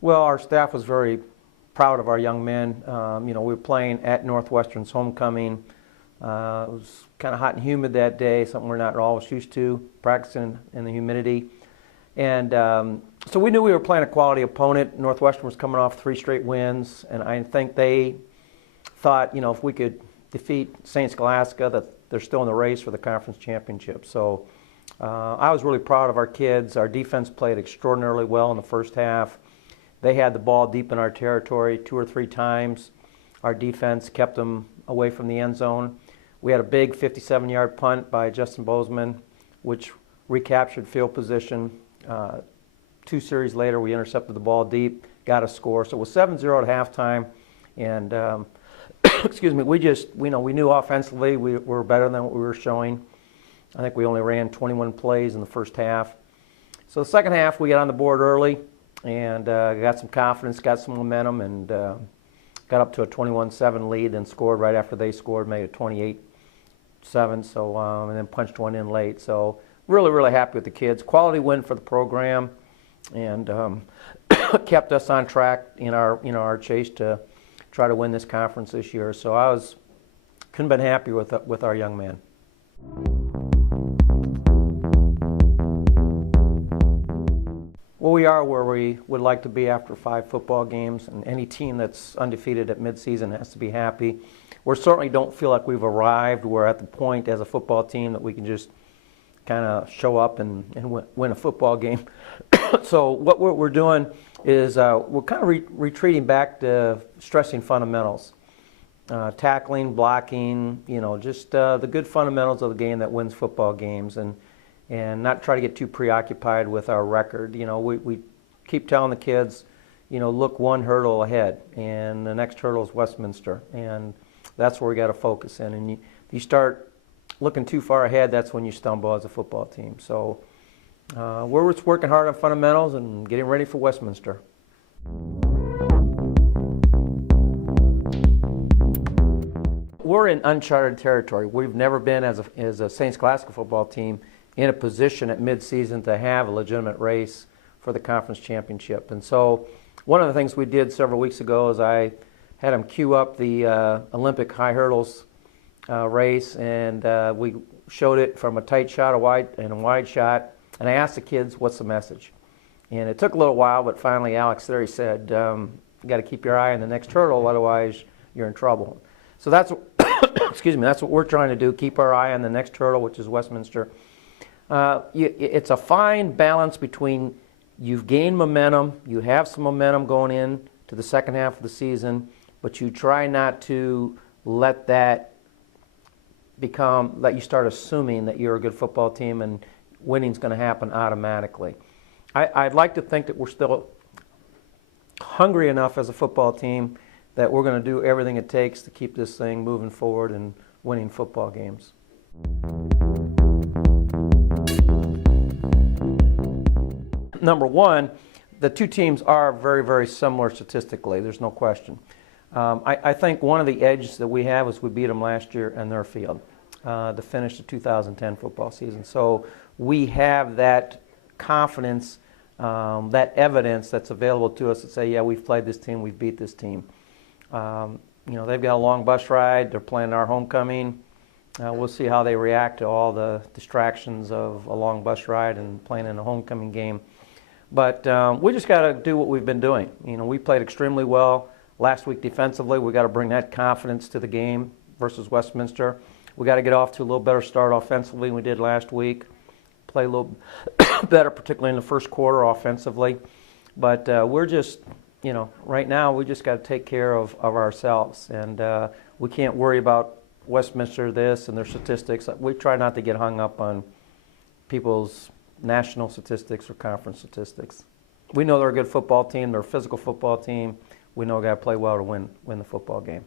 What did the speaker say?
Well, our staff was very proud of our young men. We were playing at Northwestern's homecoming. It was kind of hot and humid that day, something we're not always used to, practicing in the humidity. And so we knew we were playing a quality opponent. Northwestern was coming off 3 straight wins, and I think they thought, if we could defeat St. Scholastica, that they're still in the race for the conference championship. So I was really proud of our kids. Our defense played extraordinarily well in the first half. They had the ball deep in our territory 2 or 3 times. Our defense kept them away from the end zone. We had a big 57-yard punt by Justin Bozeman, which recaptured field position. 2 series later, we intercepted the ball deep, got a score. So it was 7-0 at halftime. And excuse me, we knew offensively we were better than what we were showing. I think we only ran 21 plays in the first half. So the second half, we got on the board early and got some confidence, got some momentum, and got up to a 21-7 lead, then scored right after they scored, made it 28-7, and then punched one in late. So really, really happy with the kids. Quality win for the program, and kept us on track in our chase to try to win this conference this year. So couldn't have been happier with our young man. Well, we are where we would like to be after 5 football games, and any team that's undefeated at midseason has to be happy. We certainly don't feel like we've arrived. We're at the point as a football team that we can just kind of show up and win a football game. So what we're doing is we're kind of retreating back to stressing fundamentals, tackling, blocking, just the good fundamentals of the game that wins football games, and not try to get too preoccupied with our record. We keep telling the kids, look 1 hurdle ahead, and the next hurdle is Westminster, and that's where we got to focus in. And you start looking too far ahead, that's when you stumble as a football team. So we're just working hard on fundamentals and getting ready for Westminster. We're in uncharted territory. We've never been, as a St. Scholastica football team, in a position at midseason to have a legitimate race for the conference championship. And so one of the things we did several weeks ago is I had them queue up the Olympic high hurdles race, and we showed it from a tight shot, a wide shot, and I asked the kids, what's the message? And it took a little while, but finally Alex there, he said, you got to keep your eye on the next hurdle, otherwise you're in trouble. So that's excuse me, that's what we're trying to do, keep our eye on the next hurdle, which is Westminster. It's a fine balance between you've gained momentum, you have some momentum going in to the second half of the season, but you try not to let that let you start assuming that you're a good football team and winning's going to happen automatically. I'd like to think that we're still hungry enough as a football team that we're going to do everything it takes to keep this thing moving forward and winning football games. Number one, the 2 teams are very, very similar statistically. There's no question. I think one of the edges that we have is we beat them last year in their field to finish the 2010 football season. So we have that confidence, that evidence that's available to us to say, yeah, we've played this team, we've beat this team. They've got a long bus ride. They're playing our homecoming. We'll see how they react to all the distractions of a long bus ride and playing in a homecoming game. But we just got to do what we've been doing. We played extremely well last week defensively. We got to bring that confidence to the game versus Westminster. We got to get off to a little better start offensively than we did last week. Play a little better, particularly in the first quarter offensively. But we're just, right now we just got to take care of ourselves, and we can't worry about Westminster this and their statistics. We try not to get hung up on people's national statistics or conference statistics. We know they're a good football team. They're a physical football team. We know we got to play well to win the football game.